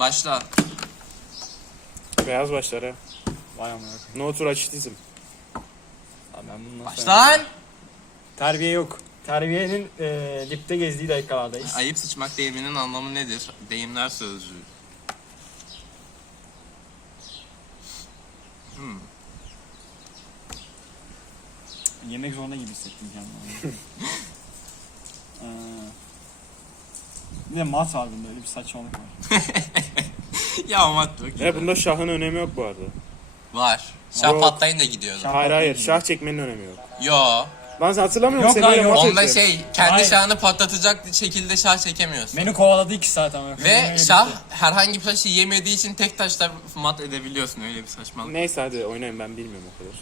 Başla. Beyaz başlar ha. Vay amına koyayım. No tur açtizm. Abi ben bunu nasıl. Terbiye yok. Terbiyenin e, dipte gezdiği dakikalardayız. Ayıp sıçmak deyiminin anlamı nedir? Deyimler sözcüğü. Yemek zorunda gibi hissettim kendimi. ee, bir de mat var bunda öyle bir saçmalık var. ya çok iyi. Ne bunda şahın önemi yok bu arada. Var. Şah Yok. patlayınca gidiyordu. Şah- Hayır hayır şah çekmenin önemi yok. Yo. Lan sen hatırlamıyor musun? Yok Seni lan, öyle yok. mat Onda ettim. şey kendi Hayır. şahını patlatacak şekilde şah çekemiyorsun. Beni kovaladı iki saat ama. Ve şah herhangi bir taşı yemediği için tek taşla mat edebiliyorsun öyle bir saçmalık. Neyse hadi oynayın ben bilmiyorum o kadar.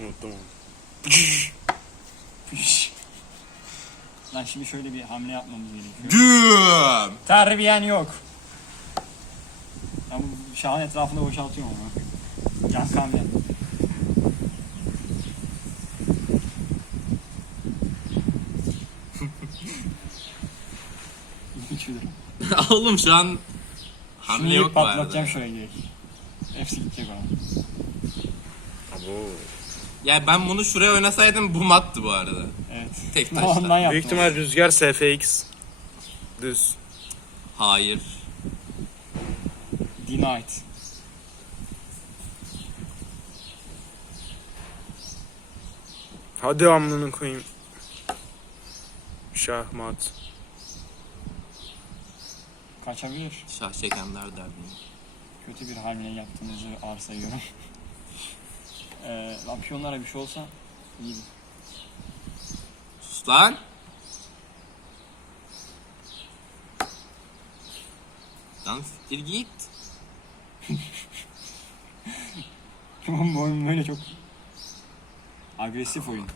Unuttum onu. Püş. Lan şimdi şöyle bir hamle yapmamız gerekiyor. Güm. Terbiyen yok. Ben bu şahın etrafında boşaltıyorum ama. Can kamyon. Oğlum şu an hamle Şimdi yok bu arada. patlatacağım şuraya direkt. Hepsi gidecek ona. Abo. Ya ben bunu şuraya oynasaydım bu mattı bu arada. Evet. Tek Ondan taşla. yaptım. Büyük ihtimal rüzgar SFX. Düz. Hayır. Denied. Hadi amlını koyayım. Şahmat. Kaçabilir. Şah çekenler derdim. Kötü bir hamle yaptığınızı varsayıyorum. Eee lampiyonlara bir şey olsa iyiydi. Sus lan. Lan siktir git. Oğlum bu oyun böyle çok agresif oyun.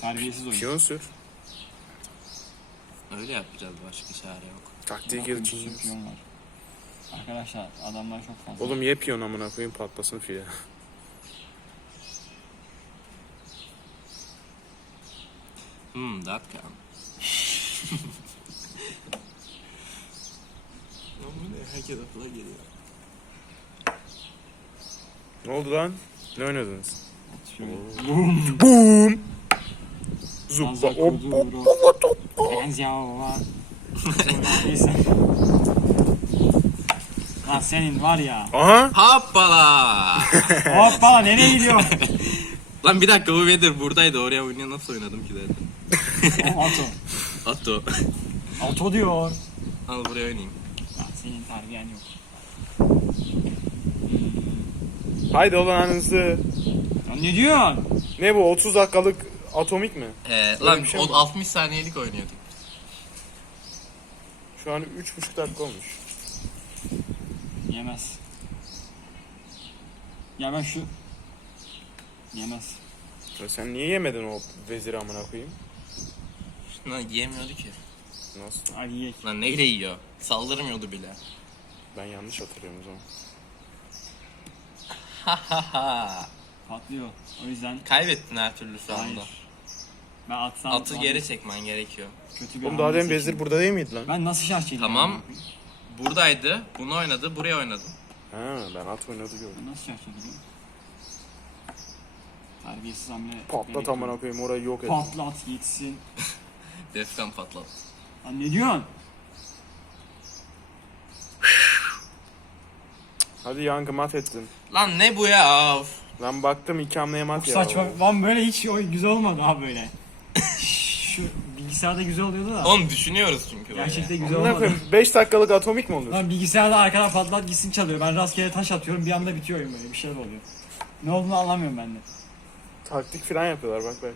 Terbiyesiz oyun. Piyon sür. Öyle yapacağız başka çare yok. Taktiği sürü piyon var. Arkadaşlar adamlar çok fazla. Oğlum ye piyon amına koyayım patlasın file. Hmm that can. Ne? Herkes akla geliyor. Ne oldu lan? Ne oynadınız? Şöyle. Boom. Neyse. Lan senin var ya. Aha. Hoppala! Hoppa nereye gidiyorsun? Lan bir dakika bu Vedir buradaydı oraya oynaya nasıl oynadım ki zaten. Auto. Atto. Auto diyor. Al buraya oynayayım. Lan senin terbiyen yok. Haydi olanınızı. Lan ne diyorsun? Ne bu 30 dakikalık atomik mi? Ee, lan bir şey o mi? 60 saniyelik oynuyorduk. Şu an 3,5 dakika olmuş. Yemez. Ya ben şu... Yemez. Ya sen niye yemedin o veziri amına koyayım? Lan yiyemiyordu ki. Nasıl? Hadi yiyek. Lan neyle yiyor? Saldırmıyordu bile. Ben yanlış hatırlıyorum o zaman. Ha ha ha. Patlıyor. O yüzden Kaybettin her türlü şu anda. hayır. Ben atsam... Atı daha geri çekmen gerekiyor. Kötü bir Oğlum daha demin vezir burada değil miydi lan? Ben nasıl şah çekeyim? Tamam. Buradaydı. Bunu oynadı. Buraya oynadı. Ha ben at oynadı gördüm. Ben nasıl şah çekeyim? Terbiyesiz hamle. Patlat gerekiyor. amına koyayım orayı yok et. Patlat gitsin. Defkan patlat. Lan ne diyorsun? Hadi yankı mat ettin. Lan ne bu ya? Of. Lan baktım iki hamleye mat ya. saçma. Lan böyle hiç o güzel olmadı ha böyle. Bilgisayarda güzel oluyordu da. Oğlum düşünüyoruz çünkü böyle. Gerçekte güzel Amına olmadı. koyayım 5 dakikalık atomik mi olur? Lan bilgisayarda arkadan patlat gitsin çalıyor. Ben rastgele taş atıyorum bir anda bitiyor oyun böyle bir şeyler oluyor. Ne olduğunu anlamıyorum ben de. Taktik falan yapıyorlar bak bak.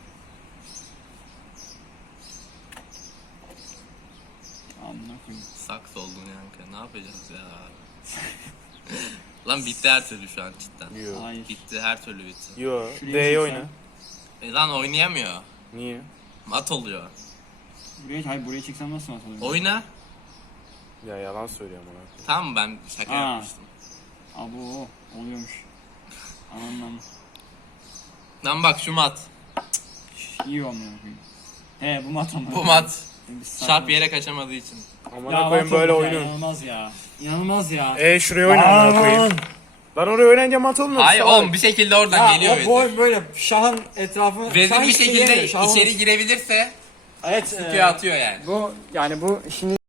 Amına koyayım. Saks oldun yankı. Ne yapacağız ya? Lan bitti her türlü şu an cidden. Yo. Hayır. Bitti her türlü bitti. Yo. Şuraya D'ye çeksen. oyna. E lan oynayamıyor. Niye? Mat oluyor. Buraya, hayır buraya çıksam nasıl mat oluyor? Oyna. Ya yalan söylüyorum ona. Tamam ben şaka Ha. yapmıştım. Abo oluyormuş. Anlam. Lan bak şu mat. İyi olmuyor. He bu mat ama. Bu mat. Biz bir yere kaçamadığı için. Amına Ya koyayım mat böyle oldu ya. İnanılmaz ya. İnanılmaz ya. E şuraya oyna amına koyayım. Lan oraya oynayınca mat olmuyor. Hayır salak. oğlum bir şekilde oradan Ya geliyor o Vezir. boy böyle şahın etrafını... Vezir Şah bir şekilde içeri girebilirse Evet. tüyo e, atıyor yani. Bu yani bu şimdi